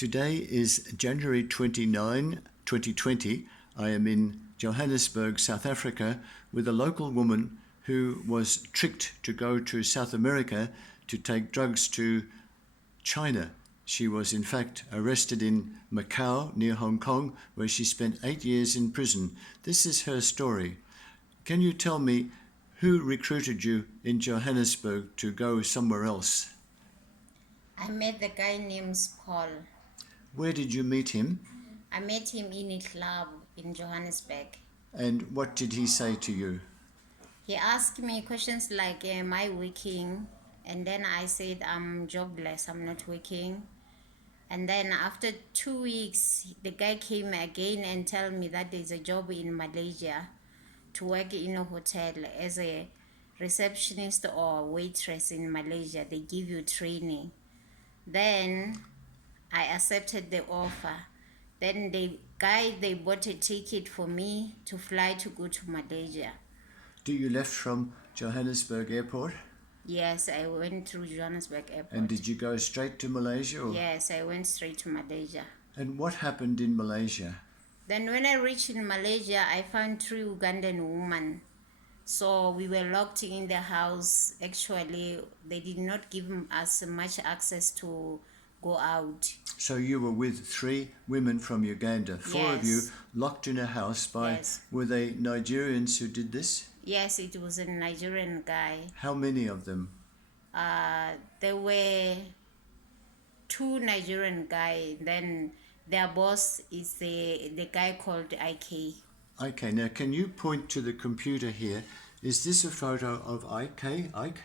Today is January 29, 2020. I am in Johannesburg, South Africa, with a local woman who was tricked to go to South America to take drugs to China. She was in fact arrested in Macau, near Hong Kong, where she spent 8 years in prison. This is her story. Can you tell me who recruited you in Johannesburg to go somewhere else? I met the guy named Paul. Where did you meet him? I met him in a club in Johannesburg. And what did he say to you? He asked me questions like, am I working? And then I said, I'm jobless, I'm not working. And then after 2 weeks, the guy came again and told me that there's a job in Malaysia to work in a hotel as a receptionist or waitress in Malaysia. They give you training. Then I accepted the offer. Then they bought a ticket for me to fly to go to Malaysia. You left from Johannesburg airport? Yes, I went through Johannesburg airport. And did you go straight to Malaysia? Yes, I went straight to Malaysia. And what happened in Malaysia? Then when I reached in Malaysia, I found 3 Ugandan women. So we were locked in the house. Actually, they did not give us much access to go out. So you were with 3 women from Uganda, 4 of you Yes. locked in a house by, Yes. were they Nigerians who did this? Yes, it was a Nigerian guy. How many of them? There were 2 Nigerian guys. Then their boss is the guy called IK. Okay, now can you point to the computer here? Is this a photo of IK? Ike?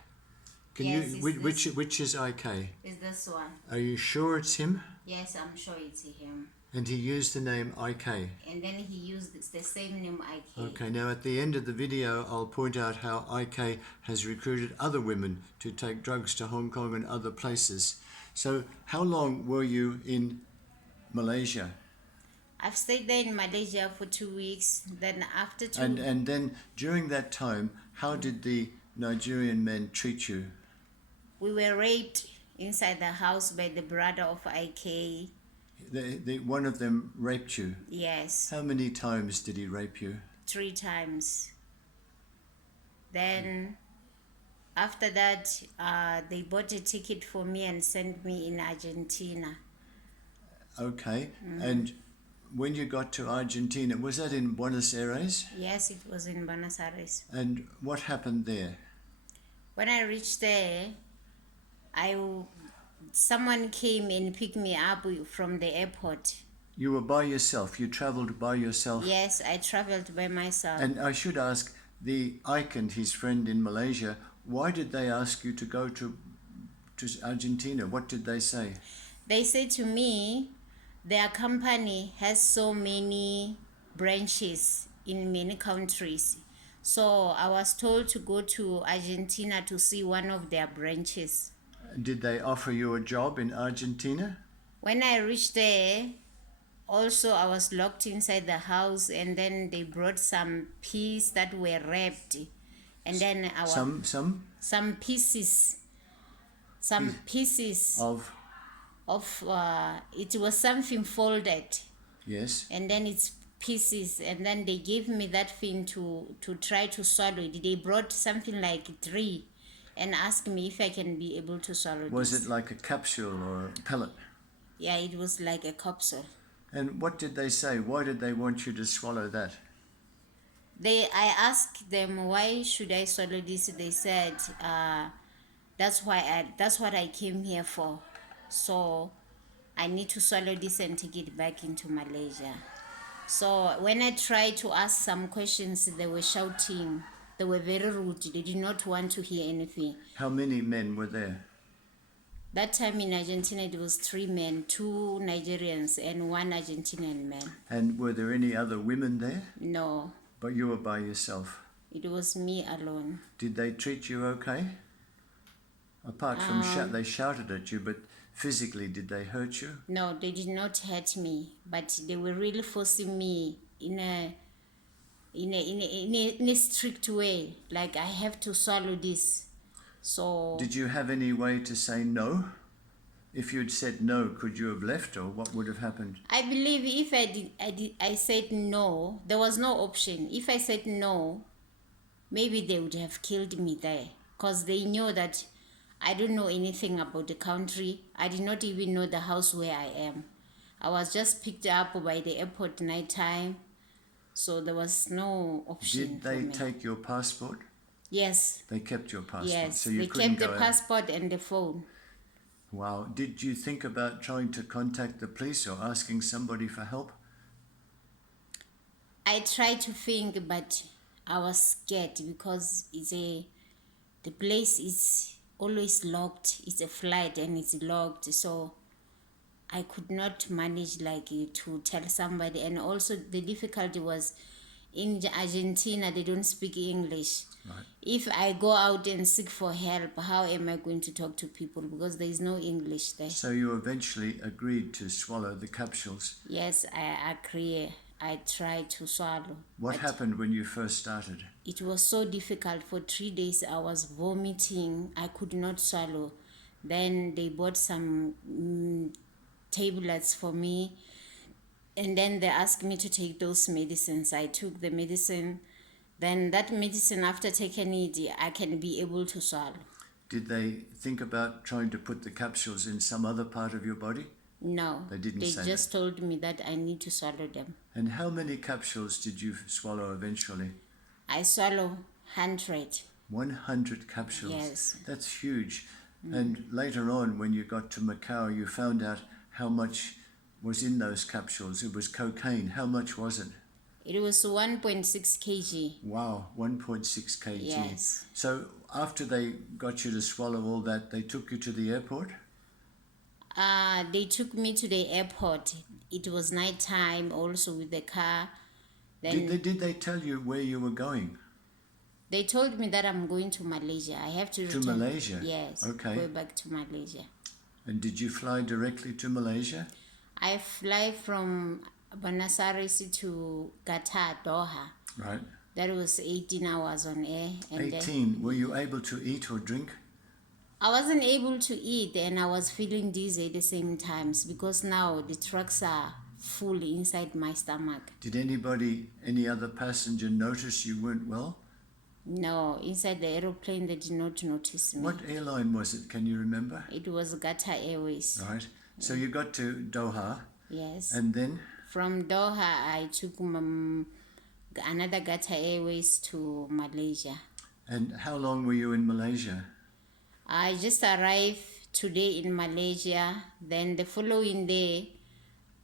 Can Yes, you which is IK? Is this one? Are you sure it's him? Yes, I'm sure it's him. And he used the name IK. And then he used the same name IK. Okay, now at the end of the video, I'll point out how IK has recruited other women to take drugs to Hong Kong and other places. So, how long were you in Malaysia? I've stayed there in Malaysia for 2 weeks. Then after 2 And then during that time, how did the Nigerian men treat you? we were raped inside the house by the brother of IK. One of them raped you. Yes, How many times did he rape you? 3 times. Then after that, they bought a ticket for me and sent me in Argentina. Okay, and when you got to Argentina, was that in Buenos Aires? Yes, it was in Buenos Aires. And what happened there? When I reached there, someone came and picked me up from the airport. You were by yourself, you traveled by yourself. Yes, I traveled by myself. And I should ask, the Ike and his friend in Malaysia, why did they ask you to go to Argentina? What did they say? They said to me, their company has so many branches in many countries. So I was told to go to Argentina to see one of their branches. Did they offer you a job in Argentina? When I reached there, also I was locked inside the house, and then they brought some peas that were wrapped, and then some pieces of it was something folded. Yes. And then it's pieces, and then they gave me that thing to try to swallow it. They brought something like 3 and asked me if I can be able to swallow Was this. it like a capsule or a pellet? Yeah, it was like a capsule. And what did they say? Why did they want you to swallow that? I asked them, why should I swallow this? They said, that's what I came here for. So I need to swallow this and take it back into Malaysia. So when I tried to ask some questions, they were shouting. They were very rude. They did not want to hear anything. How many men were there? That time in Argentina, it was 3 men, 2 Nigerians and 1 Argentinian man. And were there any other women there? No, But you were by yourself. it was me alone. Did they treat you okay? Apart from they shouted at you, but physically, did they hurt you? No, they did not hurt me, but they were really forcing me in a strict way. Like, I have to swallow this. So Did you have any way to say no? if you'd said no, could you have left, or what would have happened? I believe if I said no, there was no option. If I said no, maybe they would have killed me there, because they knew that I don't know anything about the country. I did not even know the house where I am. I was just picked up by the airport night time, so there was no option Did they for me. take your passport? Yes, They kept your passport, yes, so you they couldn't kept the go out. passport and the phone. Wow. Did you think about trying to contact the police or asking somebody for help? I tried to think, but I was scared because the place is always locked. It's a flight and it's locked, so I could not manage to tell somebody. And also the difficulty was in Argentina they don't speak English. Right. If I go out and seek for help, how am I going to talk to people, because there is no English there? So you eventually agreed to swallow the capsules. Yes, I agree. I tried to swallow. What but happened when you first started? It was so difficult. For 3 days I was vomiting. I could not swallow. Then they bought some tablets for me, and then they asked me to take those medicines. I took the medicine. Then that medicine, after taking it, I can be able to swallow. Did they think about trying to put the capsules in some other part of your body? No, They didn't say They just told me that I need to swallow them. And how many capsules did you swallow eventually? I swallow 100. 100 capsules. Yes. That's huge. And later on, when you got to Macau, you found out how much was in those capsules. It was cocaine. How much was it? It was 1.6 kg. Wow, 1.6 kg. Yes. So after they got you to swallow all that, they took you to the airport? They took me to the airport. It was night time also with the car. Then Did they tell you where you were going? they told me that I'm going to Malaysia. I have to To return. Malaysia? Yes. Okay. Go back to Malaysia. And did you fly directly to Malaysia? I fly from Buenos Aires to Qatar, Doha. Right. That was 18 hours on air. And 18. Were you able to eat or drink? I wasn't able to eat, and I was feeling dizzy at the same times, because now the trucks are full inside my stomach. Did any other passenger notice you weren't well? No, inside the aeroplane they did not notice me. What airline was it? Can you remember? It was Qatar Airways. Right. So you got to Doha, Yes. and then From Doha, I took another Qatar Airways to Malaysia. and how long were you in Malaysia? I just arrived today in Malaysia. Then the following day,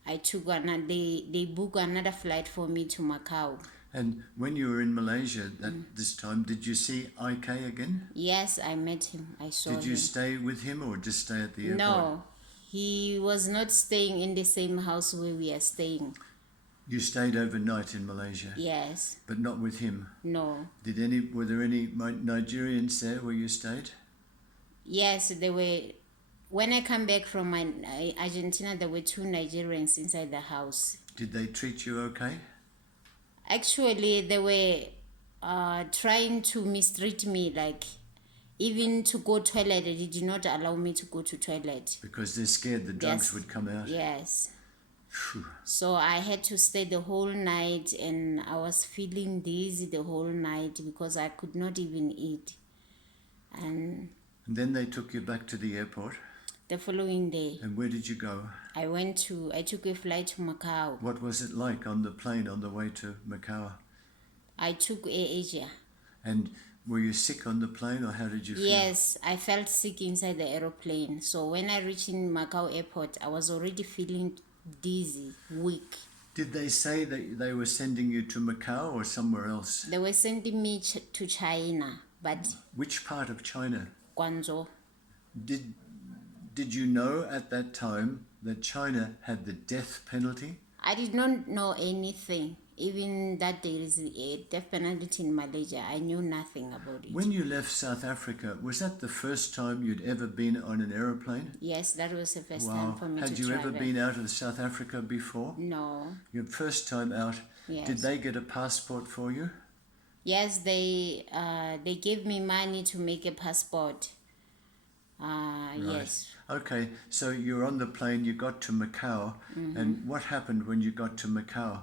I took they booked another flight for me to Macau. And when you were in Malaysia this time, did you see IK again? Yes, I met him. I saw him. Did you stay with him or just stay at the airport? No, he was not staying in the same house where we are staying. You stayed overnight in Malaysia? Yes. But not with him? No. Were there any Nigerians there where you stayed? Yes, there were. When I come back from Argentina, there were 2 Nigerians inside the house. Did they treat you okay? Actually, they were trying to mistreat me, even to go toilet, they did not allow me to go to toilet. Because they're scared the drugs Yes. would come out? Yes. Phew. So I had to stay the whole night, and I was feeling dizzy the whole night because I could not even eat. And And then they took you back to the airport? the following day, And where did you go? I took a flight to Macau. What was it like on the plane on the way to Macau? I took Air Asia. And were you sick on the plane, or how did you feel? Yes, I felt sick inside the aeroplane. So when I reached in Macau airport, I was already feeling dizzy, weak. Did they say that they were sending you to Macau or somewhere else? They were sending me to China, but Which part of China? Guangzhou. Did you know at that time that China had the death penalty? I did not know anything. Even that there is a death penalty in Malaysia, I knew nothing about it. When you left South Africa, was that the first time you'd ever been on an aeroplane? Yes, that was the first time for me Had to you travel. ever been out of South Africa before? No. Your first time out. Yes. Did they get a passport for you? Yes, they gave me money to make a passport. Right. Yes. Okay, so you're on the plane, you got to Macau, and what happened when you got to Macau?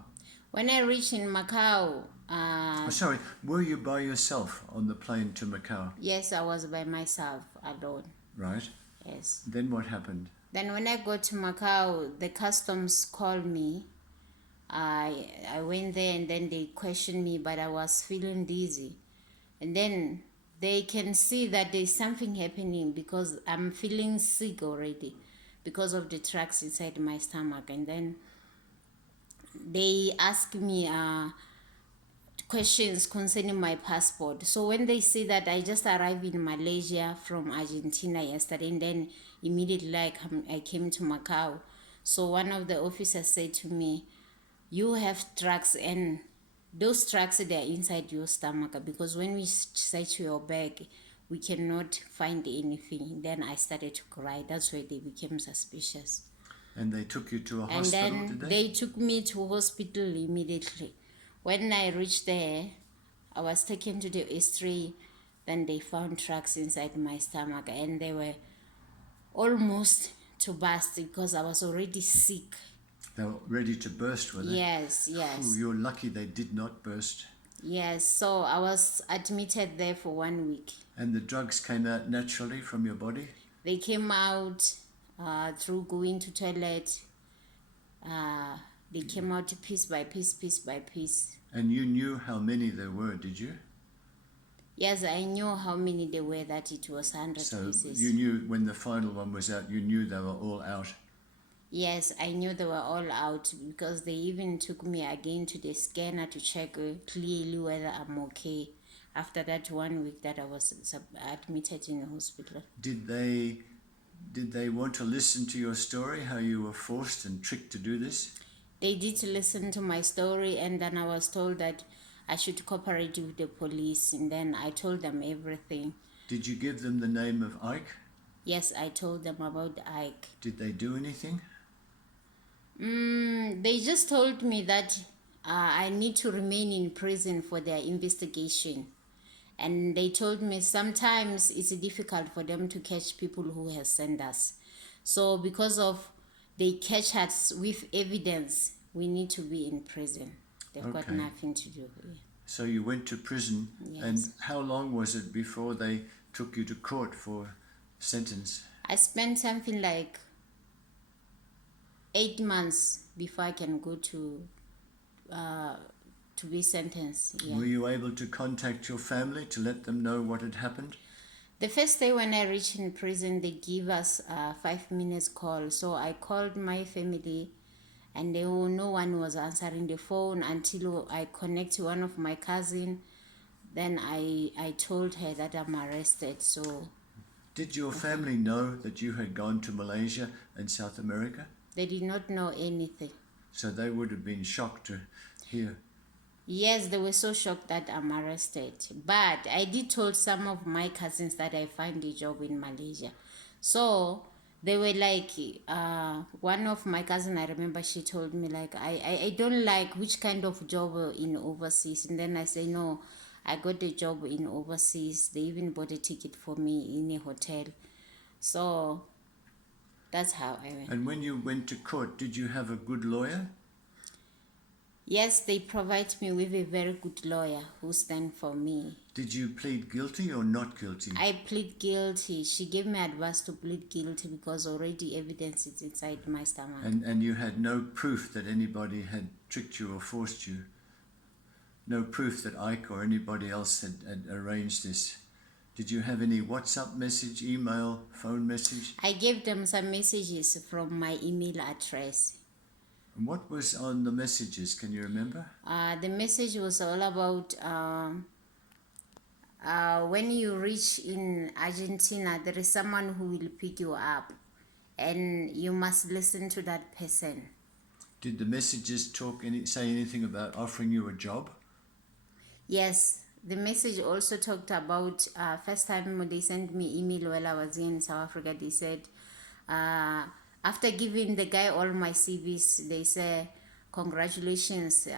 When I reached in Macau, Oh, sorry, were you by yourself on the plane to Macau? yes, I was by myself alone. Right. Yes. Then what happened? Then when I got to Macau, the customs called me. I went there and then they questioned me, but I was feeling dizzy. And then they can see that there's something happening because I'm feeling sick already because of the tracks inside my stomach. And then they ask me questions concerning my passport. So when they see that I just arrived in Malaysia from Argentina yesterday, and then immediately I came to Macau. So one of the officers said to me, "You have drugs, and those drugs, they are inside your stomach, because when we search your bag, we cannot find anything." Then I started to cry. That's why they became suspicious. And they took you to a And hospital, then did they? they took me to hospital immediately. When I reached there, I was taken to the X-ray. Then they found drugs inside my stomach, and they were almost to burst because I was already sick. They were ready to burst, were they? Yes, Ooh, yes. you're lucky they did not burst. Yes, so I was admitted there for 1 week. And the drugs came out naturally from your body? They came out through going to toilet. They came out piece by piece, piece by piece. And you knew how many there were, did you? Yes, I knew how many there were, that it was 100 So pieces. you knew when the final one was out, you knew they were all out. Yes, I knew they were all out because they even took me again to the scanner to check clearly whether I'm okay after that 1 week that I was admitted in the hospital. Did they want to listen to your story, how you were forced and tricked to do this? They did listen to my story, and then I was told that I should cooperate with the police, and then I told them everything. Did you give them the name of Ike? Yes, I told them about Ike. Did they do anything? They just told me that I need to remain in prison for their investigation. And they told me sometimes it's difficult for them to catch people who have sent us. So because of they catch us with evidence, we need to be in prison. They've got Okay. nothing to do. So you went to prison, Yes. and how long was it before they took you to court for sentence? I spent something like 8 months before I can go to be sentenced. Yeah. Were you able to contact your family to let them know what had happened? The first day when I reached in prison, they give us a 5 minutes call. So I called my family, and no one was answering the phone until I connect to one of my cousin. Then I told her that I'm arrested. So Did your family know that you had gone to Malaysia and South America? they did not know anything. So they would have been shocked to hear. Yes, they were so shocked that I'm arrested. But I did told some of my cousins that I find a job in Malaysia. So they were like, one of my cousin, I remember she told me like, I don't like which kind of job in overseas. And then I say, no, I got the job in overseas. They even bought a ticket for me in a hotel. So that's how I went. And when you went to court, did you have a good lawyer? Yes, they provide me with a very good lawyer who stand for me. Did you plead guilty or not guilty? I plead guilty. She gave me advice to plead guilty because already evidence is inside my stomach. And you had no proof that anybody had tricked you or forced you? No proof that Ike or anybody else had arranged this? Did you have any WhatsApp message, email, phone message? I gave them some messages from my email address. And what was on the messages? Can you remember? The message was all about when you reach in Argentina, there is someone who will pick you up, and you must listen to that person. Did the messages say anything about offering you a job? Yes, the message also talked about first time they sent me email while I was in South Africa. They said after giving the guy all my CVs, they say congratulations,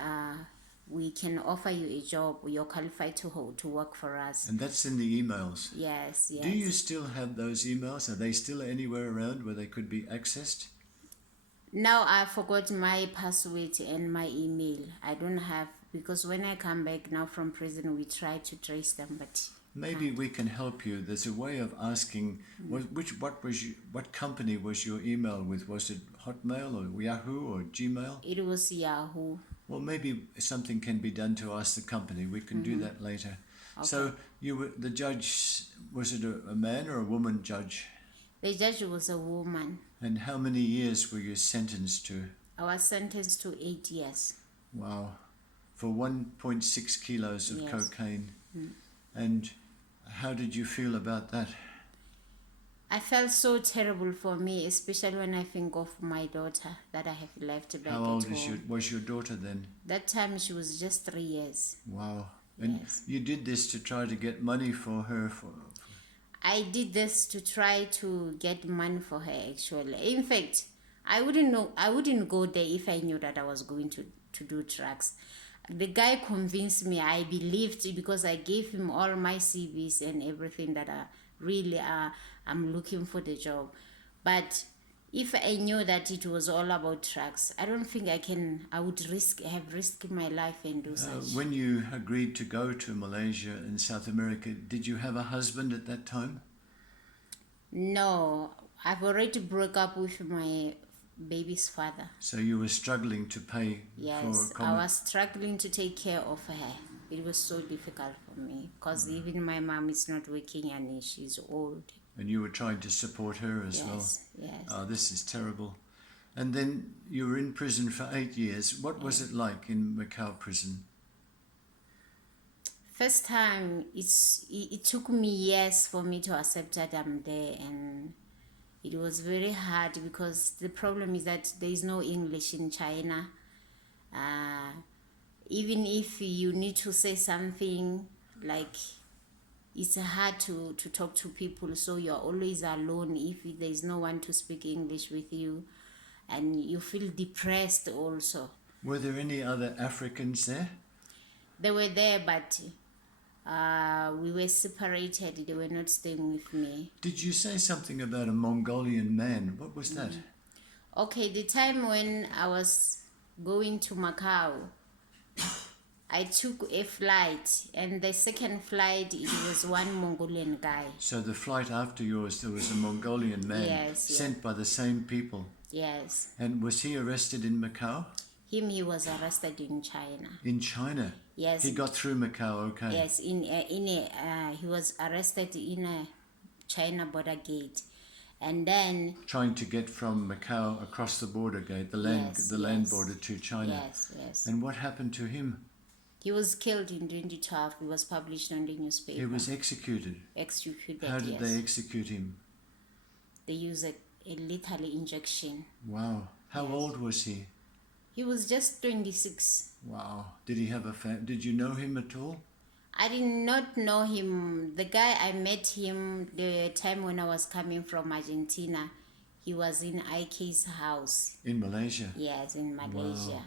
we can offer you a job. You're qualified to work for us. And that's in the emails. Yes, yes. Do you still have those emails? Are they still anywhere around where they could be accessed? Now I forgot my password and my email. I don't have, because when I come back now from prison, we try to trace them, but Maybe we can help you. There's a way of asking what company was your email with? Was it Hotmail or Yahoo or Gmail? it was Yahoo. Well, maybe something can be done to ask the company. We can do that later. Okay. So you were the judge. Was it a man or a woman judge? The judge was a woman. And how many years were you sentenced to? I was sentenced to 8 years. Wow, for 1.6 kilos of Yes. cocaine. And how did you feel about that? I felt so terrible for me, especially when I think of my daughter that I have left back How at old home. was your daughter then? That time she was just 3 years. Wow. And Yes. you did this to try to get money for her. I did this to try to get money for her actually. In fact, I wouldn't go there if I knew that I was going to do drugs. The guy convinced me. I believed it because I gave him all my CVs and everything that I'm looking for the job. But if I knew that it was all about drugs, I don't think I would have risked my life and do such. When you agreed to go to Malaysia and South America, did you have a husband at that time? No, I've already broke up with my baby's father. So you were struggling to pay Yes, for I was struggling to take care of her. It was so difficult for me because even my mom is not working and she's old. and you were trying to support her as well. Yes, yes. Oh, this is terrible. And then you were in prison for 8 years. What was it like in Macau prison? First time, it took me years for me to accept that I'm there, and it was very hard because the problem is that there is no English in China. Even if you need to say something, like it's hard to talk to people, so you're always alone if there is no one to speak English with you, and you feel depressed also. Were there any other Africans there? They were there, but we were separated. They were not staying with me. Did you say something about a Mongolian man? What was that? Okay, the time when I was going to Macau, I took a flight, and the second flight, it was one Mongolian guy. So the flight after yours, there was a Mongolian man Yes, sent by the same people. Yes. And was he arrested in Macau? He was arrested in China. In China? Yes. He got through Macau, okay. Yes, he was arrested in a China border gate, and then Trying to get from Macau across the border gate, the land border to China. Yes. And what happened to him? He was killed in 2012. It was published on the newspaper. He was executed. Executed. How did they execute him? They used a lethal injection. Wow. How old was he? He was just 26. Wow. Did he have did you know him at all? I did not know him. The guy, I met him the time when I was coming from Argentina. He was in IK's house. In Malaysia? Yes, in Malaysia.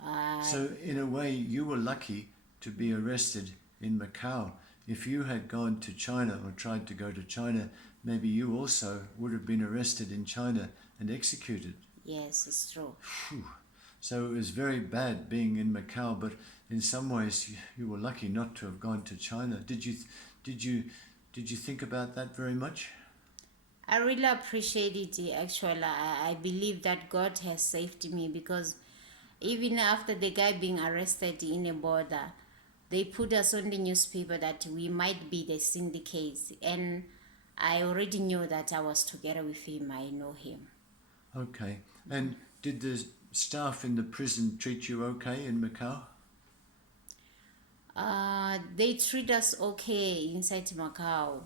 Wow. So in a way, you were lucky to be arrested in Macau. If you had gone to China or tried to go to China, maybe you also would have been arrested in China and executed. yes, it's true. Phew. So it was very bad being in Macau, but in some ways you were lucky not to have gone to China. Did you think about that very much? I really appreciate it. Actually, I believe that God has saved me, because even after the guy being arrested in a border, they put us on the newspaper that we might be the syndicates, and I already knew that I was together with him. I know him. Okay. And did the staff in the prison treat you okay in Macau? They treat us okay inside Macau,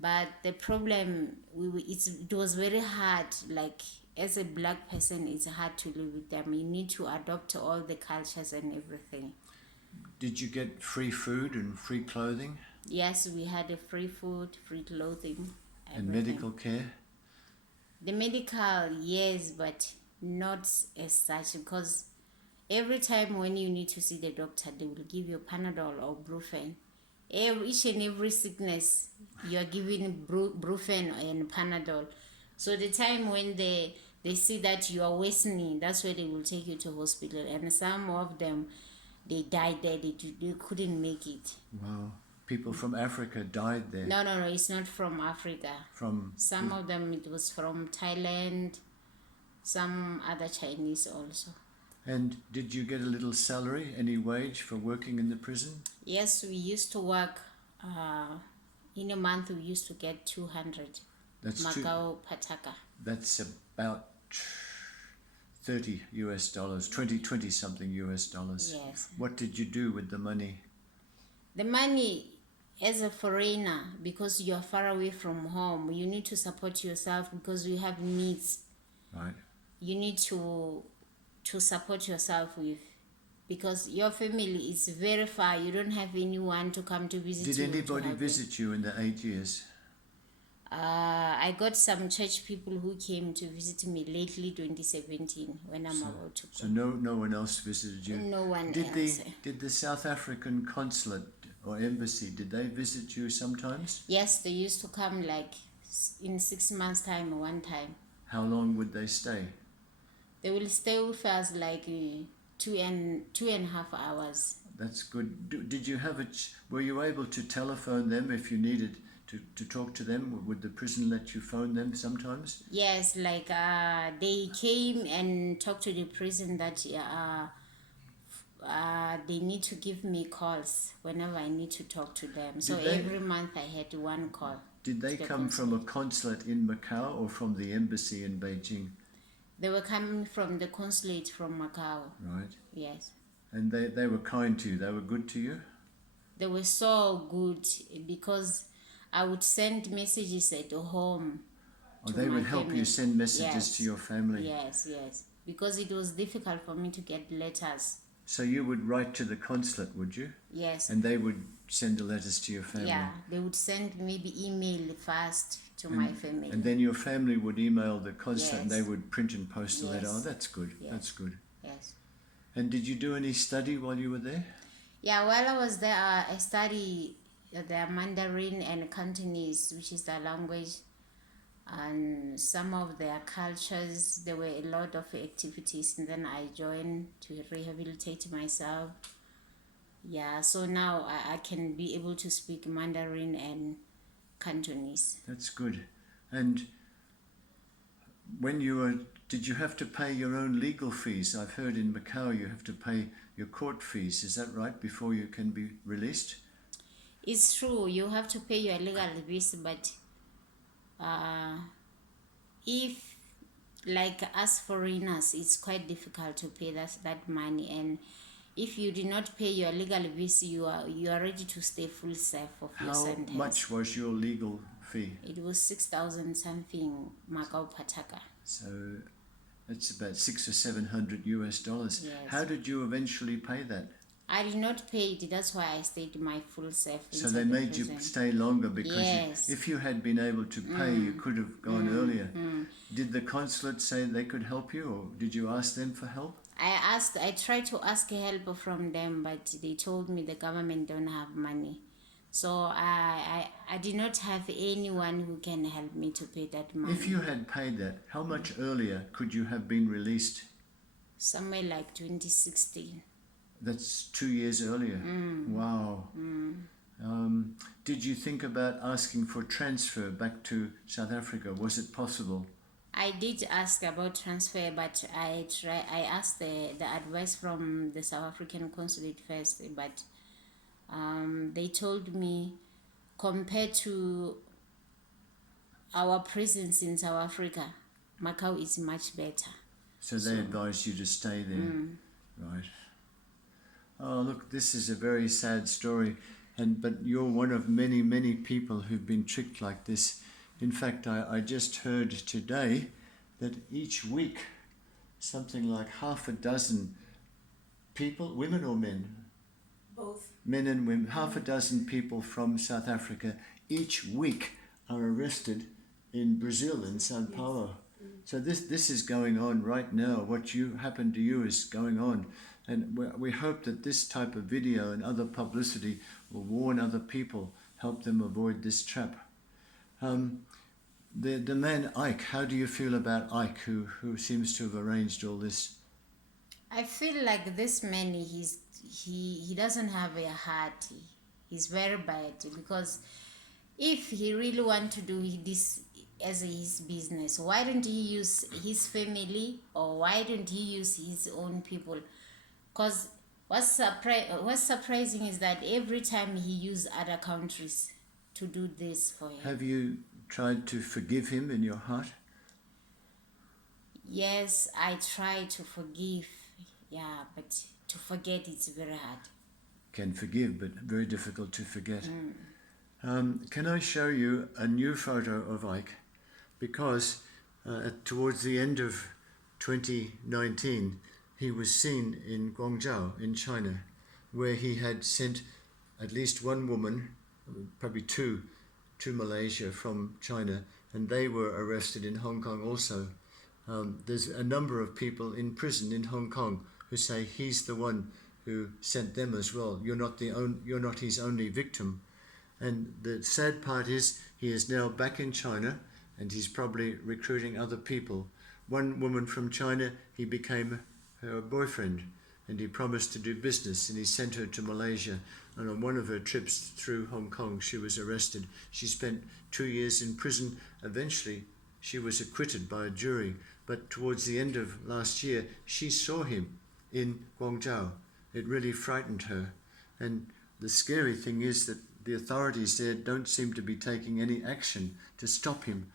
but the problem, it was very hard. Like, as a black person, it's hard to live with them. You need to adopt all the cultures and everything. Did you get free food and free clothing? Yes, we had a free food, free clothing, And everything. medical care? The medical, yes, but not as such, because Every time when you need to see the doctor, they will give you Panadol or Brufen. Each and every sickness, you are given Brufen and Panadol. So the time when they see that you are worsening, that's where they will take you to hospital. And some of them, they died there. They couldn't make it. Wow. People from Africa died there. No, it's not from Africa. From Some of them, it was from Thailand, some other Chinese also. And did you get a little salary, any wage for working in the prison? Yes, we used to work, in a month we used to get 200 That's Macau Pataka. That's about 30 US dollars, 20 something US dollars. Yes. What did you do with the money? The money, as a foreigner, because you are far away from home, you need to support yourself because you have needs. Right. You need to support yourself with, because your family is very far. You don't have anyone to come to visit you. Did anybody visit you in the 8 years? I got some church people who came to visit me lately, 2017, when I'm about to go. So no one else visited you? No one did else. Did the South African consulate or embassy, did they visit you sometimes? Yes, they used to come like in 6 months' time, one time. How long would they stay? They will stay with us like 2.5 hours. That's good. Did you have were you able to telephone them if you needed to talk to them? Would the prison let you phone them sometimes? Yes, like they came and talked to the prison that they need to give me calls whenever I need to talk to them. So every month I had one call. Did they come from a consulate in Macau or from the embassy in Beijing? They were coming from the consulate from Macau. Right. Yes. And they were kind to you? They were good to you? They were so good because I would send messages at home. Oh, they would help you send messages to your family? Yes. Because it was difficult for me to get letters. So you would write to the consulate, would you? Yes. And they would send the letters to your family? Yeah, they would send maybe email first to my family. And then your family would email the consulate and they would print and post the letter. Oh, that's good. Yes. That's good. Yes. And did you do any study while you were there? Yeah, while I was there, I studied the Mandarin and Cantonese, which is the language, and some of their cultures. There were a lot of activities, and then I joined to rehabilitate myself. Yeah, so now I can be able to speak Mandarin and Cantonese. That's good. And did you have to pay your own legal fees? I've heard in Macau you have to pay your court fees. Is that right, before you can be released? It's true, you have to pay your legal fees, but if, like us foreigners, it's quite difficult to pay that money. And if you did not pay your legal fees, you are ready to stay full safe of your sentence. How much was your legal fee? It was 6,000 something Macau Pataka. So that's about $600 or $700 US dollars. Yes. How did you eventually pay that? I did not pay it. That's why I stayed my full safe. So they made you stay longer because yes. if you had been able to pay, you could have gone earlier. Did the consulate say they could help you, or did you ask them for help? I tried to ask help from them, but they told me the government don't have money. So I did not have anyone who can help me to pay that money. If you had paid that, how much earlier could you have been released? Somewhere like 2016. That's 2 years earlier. Wow. Did you think about asking for transfer back to South Africa? Was it possible? I did ask about transfer, but I asked the advice from the South African consulate first, but they told me compared to our presence in South Africa, Macau is much better. So they advised you to stay there. Right. Oh, look, this is a very sad story, but you're one of many, many people who've been tricked like this. In fact, I just heard today that each week, something like half a dozen people, women or men? Both. Men and women, half a dozen people from South Africa each week are arrested in Brazil, in Sao Paulo. So this is going on right now. What happened to you is going on. And we hope that this type of video and other publicity will warn other people, help them avoid this trap. The man Ike, how do you feel about Ike, who seems to have arranged all this? I feel like this man, he doesn't have a heart. He's very bad, because if he really want to do this as his business, why don't he use his family, or why don't he use his own people? Because what's surprising is that every time he use other countries to do this for him. Have you tried to forgive him in your heart? Yes, I try to forgive, yeah, but to forget, it's very hard. Can forgive, but very difficult to forget. Can I show you a new photo of Ike? Because towards the end of 2019, he was seen in Guangzhou in China, where he had sent at least one woman, probably two, to Malaysia from China, and they were arrested in Hong Kong also. There's a number of people in prison in Hong Kong who say he's the one who sent them as well. You're not his only victim. And the sad part is he is now back in China, and he's probably recruiting other people. One woman from China, he became her boyfriend, and he promised to do business, and he sent her to Malaysia. And on one of her trips through Hong Kong, she was arrested. She spent 2 years in prison. Eventually, she was acquitted by a jury. But towards the end of last year, she saw him in Guangzhou. It really frightened her. And the scary thing is that the authorities there don't seem to be taking any action to stop him.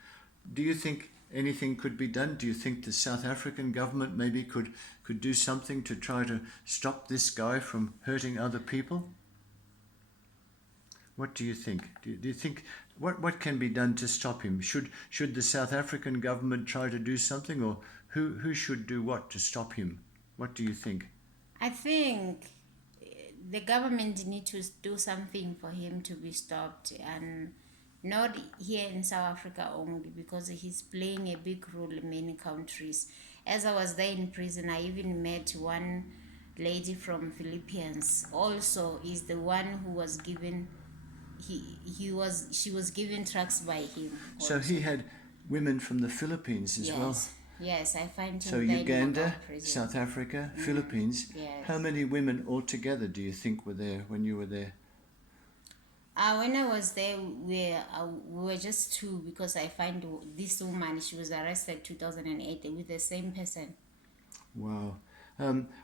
Do you think anything could be done? Do you think the South African government maybe could do something to try to stop this guy from hurting other people? What do you think? Do you think what can be done to stop him? Should the South African government try to do something, or who should do what to stop him? What do you think? I think the government need to do something for him to be stopped, and not here in South Africa only, because he's playing a big role in many countries. As I was there in prison, I even met one lady from Philippines. Also, is the one who was given she was given drugs by him. So also. he had women from the Philippines as well. Yes, I find him So there in Uganda, Macau prison. South Africa, Philippines. Yes. How many women altogether do you think were there when you were there? When I was there, we were just two, because I find this woman, she was arrested 2008 with the same person. Wow.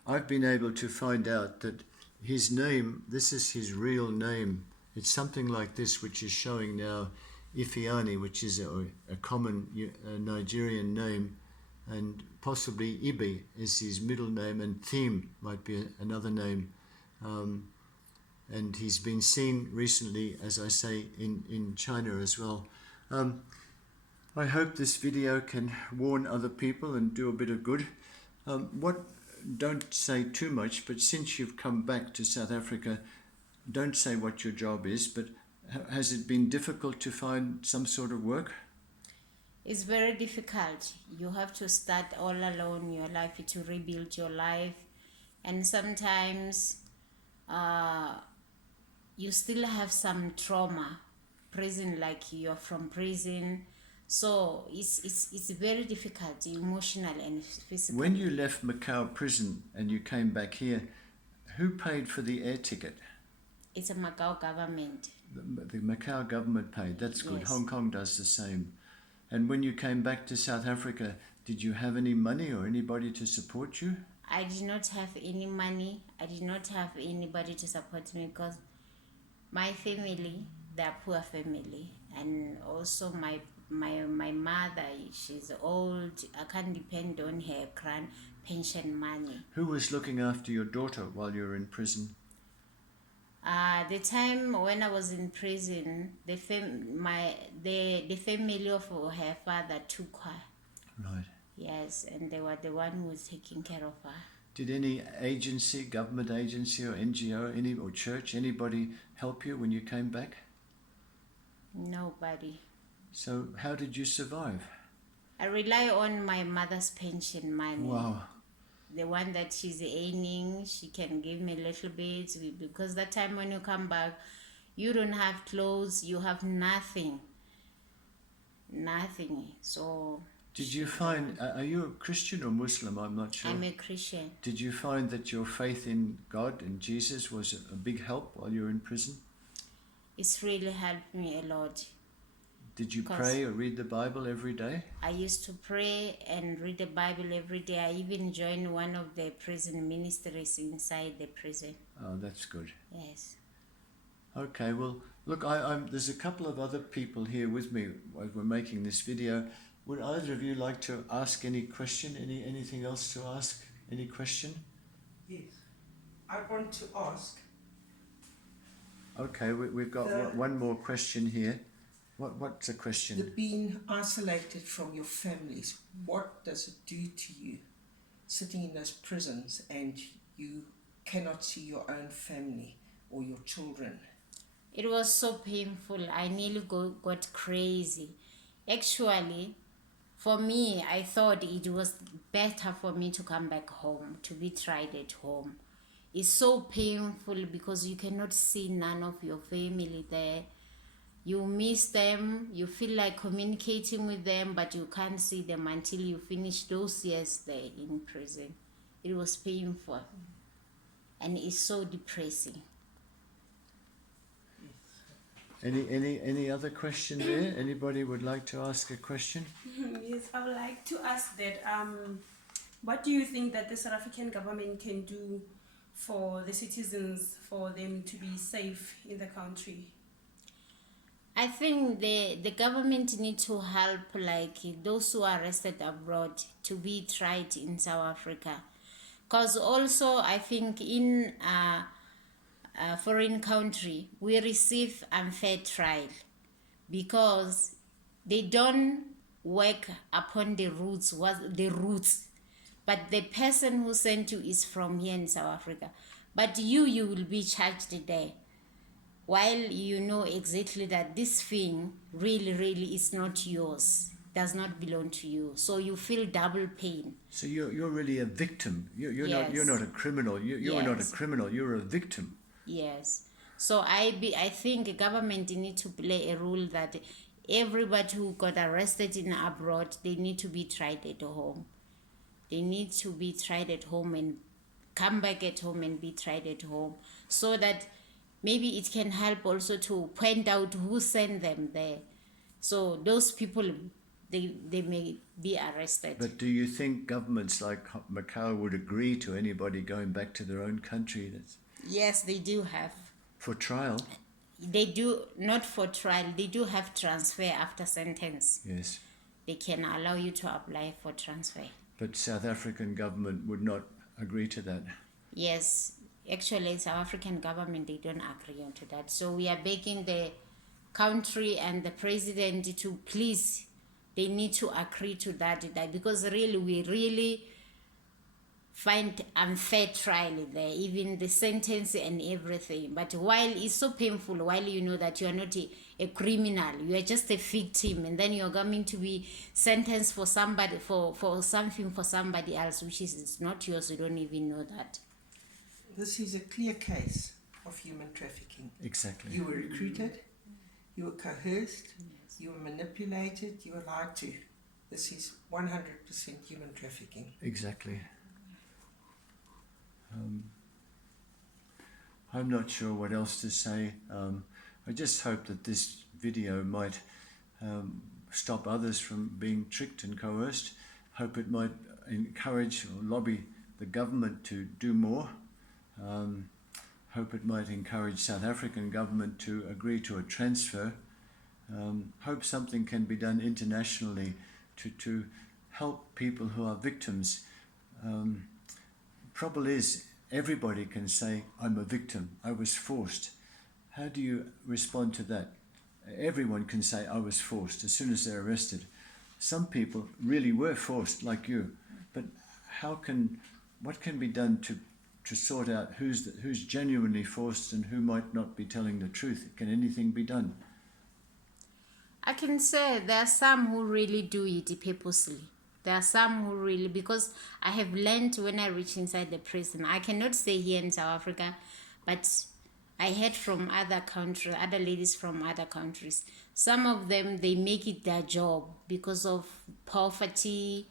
I've been able to find out that his name, this is his real name. It's something like this, which is showing now Ifeanyi, which is a common Nigerian name, and possibly Ibe is his middle name, and Thiem might be another name. And he's been seen recently, as I say, in China as well. I hope this video can warn other people and do a bit of good. Don't say too much, but since you've come back to South Africa, don't say what your job is, but has it been difficult to find some sort of work? It's very difficult. You have to start all alone your life, to rebuild your life, and sometimes you still have some trauma. Prison, like you're from prison, so it's very difficult, emotional and physical. When you left Macau prison and you came back here, who paid for the air ticket? It's a Macau government. The Macau government paid. That's good. Yes. Hong Kong does the same. And when you came back to South Africa, did you have any money or anybody to support you? I did not have any money. I did not have anybody to support me, because my family, they're poor family, and also my mother, she's old. I can't depend on her pension money. Who was looking after your daughter while you were in prison? The time when I was in prison, the family of her father took her. Right. Yes, and they were the one who was taking care of her. Did any agency, government agency or NGO, or church, anybody help you when you came back? Nobody. So how did you survive? I rely on my mother's pension money. Wow. the one that she's earning, she can give me a little bit, because that time when you come back, you don't have clothes, you have nothing. So Did you find, are you a Christian or Muslim? I'm not sure. I'm a Christian. Did you find that your faith in God and Jesus was a big help while you were in prison? It's really helped me a lot. Did you pray or read the Bible every day? I used to pray and read the Bible every day. I even joined one of the prison ministries inside the prison. Oh, that's good. Yes. Okay, well, look, there's a couple of other people here with me while we're making this video. Would either of you like to ask any question? Anything else to ask? Any question? Yes. I want to ask. Okay, we've got one more question here. What's the question? The being isolated from your families, what does it do to you sitting in those prisons and you cannot see your own family or your children? It was so painful. I nearly got crazy. Actually, for me, I thought it was better for me to come back home, to be tried at home. It's so painful because you cannot see none of your family there. You miss them, you feel like communicating with them, but you can't see them until you finish those years there in prison. It was painful. And it's so depressing. Any other question there? Anybody would like to ask a question? Yes, I would like to ask that what do you think that the South African government can do for the citizens, for them to be safe in the country? I think the government need to help, like those who are arrested abroad, to be tried in South Africa. Because also I think in a foreign country we receive unfair trial because they don't work upon the roots, but the person who sent you is from here in South Africa, but you will be charged there, while you know exactly that this thing really is not yours, does not belong to you. So you feel double pain. So you're really a victim. You're Yes. not a criminal. You are not a Yes. criminal. You're a victim. Yes. So I think the government need to play a rule that everybody who got arrested in abroad, they need to be tried at home. They need to be tried at home and come back at home and be tried at home, so that maybe it can help also to point out who sent them there. So those people, they may be arrested. But do you think governments like Macau would agree to anybody going back to their own country that's Yes, they do have. for trial? They do, not for trial, they do have transfer after sentence. Yes. They can allow you to apply for transfer. But South African government would not agree to that. Yes, actually, South African government, they don't agree on to that. So we are begging the country and the president to please, they need to agree to that because really, we really find unfair trial there, even the sentence and everything. But while it's so painful, while you know that you are not a criminal, you are just a victim, and then you're coming to be sentenced for somebody, for something for somebody else, which is it's not yours, you don't even know that. This is a clear case of human trafficking. Exactly. You were recruited, you were coerced, you were manipulated, you were lied to. This is 100% human trafficking. Exactly. I'm not sure what else to say. I just hope that this video might stop others from being tricked and coerced. Hope it might encourage or lobby the government to do more. Hope it might encourage South African government to agree to a transfer. Hope something can be done internationally to help people who are victims. Trouble is, everybody can say, I'm a victim, I was forced. How do you respond to that? Everyone can say, I was forced as soon as they're arrested. Some people really were forced, like you, but what can be done to sort out who's genuinely forced and who might not be telling the truth? Can anything be done? I can say there are some who really do it purposely. There are some who really, because I have learned when I reach inside the prison, I cannot stay here in South Africa, but I heard from other countries, other ladies from other countries, some of them, they make it their job because of poverty,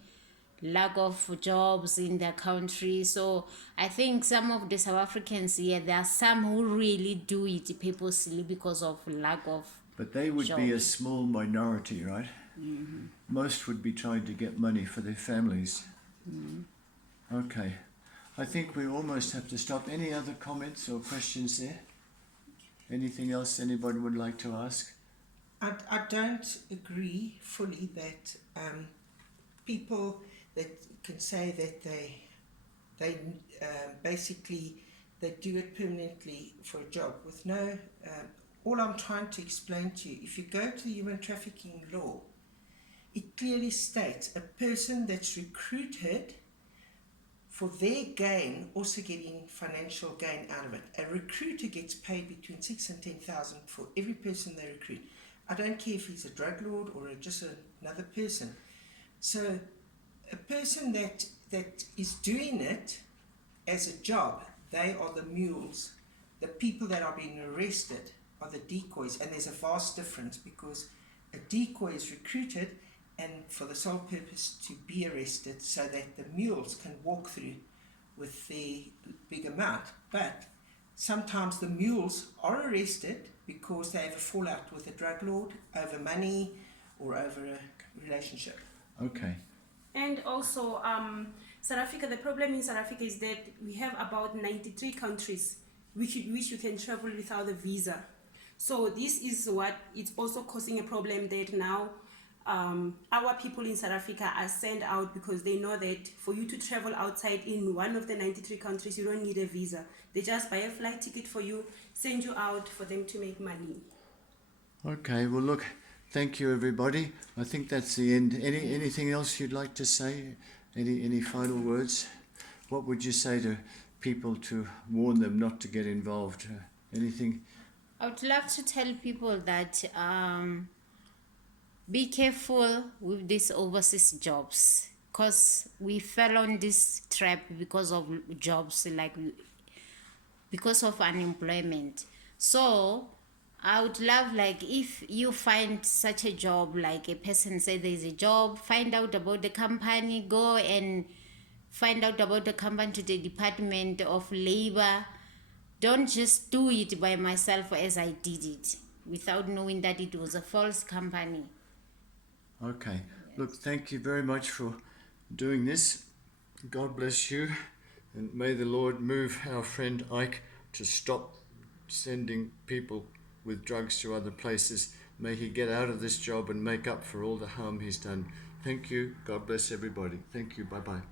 lack of jobs in their country. So I think some of the South Africans here, there are some who really do it purposely because of lack of But they would be a jobs. small minority, right? Most would be trying to get money for their families. Okay. I think we almost have to stop. Any other comments or questions there? Anything else anybody would like to ask? I don't agree fully that people that can say that they basically they do it permanently for a job with no. All I'm trying to explain to you, if you go to the human trafficking law, it clearly states a person that's recruited for their gain, also getting financial gain out of it. A recruiter gets paid between 6 and 10,000 for every person they recruit. I don't care if he's a drug lord or just another person. So a person that is doing it as a job, they are the mules. The people that are being arrested are the decoys, and there's a vast difference, because a decoy is recruited and for the sole purpose to be arrested so that the mules can walk through with their big amount. But sometimes the mules are arrested because they have a fallout with a drug lord over money or over a relationship. Okay. And also, South Africa, the problem in South Africa is that we have about 93 countries which you can travel without a visa. So this is what it's also causing a problem that now our people in South Africa are sent out because they know that for you to travel outside in one of the 93 countries, you don't need a visa. They just buy a flight ticket for you, send you out for them to make money. Okay, well look, thank you everybody. I think that's the end. Anything else you'd like to say? Any final words? What would you say to people to warn them not to get involved? Anything? I would love to tell people that be careful with these overseas jobs, because we fell on this trap because of jobs, like because of unemployment. So I would love, like, if you find such a job, like a person say there's a job, find out about the company, go and find out about the company to the Department of Labor. Don't just do it by myself as I did it without knowing that it was a false company. Okay. Look, thank you very much for doing this. God bless you. And may the Lord move our friend Ike to stop sending people with drugs to other places. May he get out of this job and make up for all the harm he's done. Thank you. God bless everybody. Thank you. Bye-bye.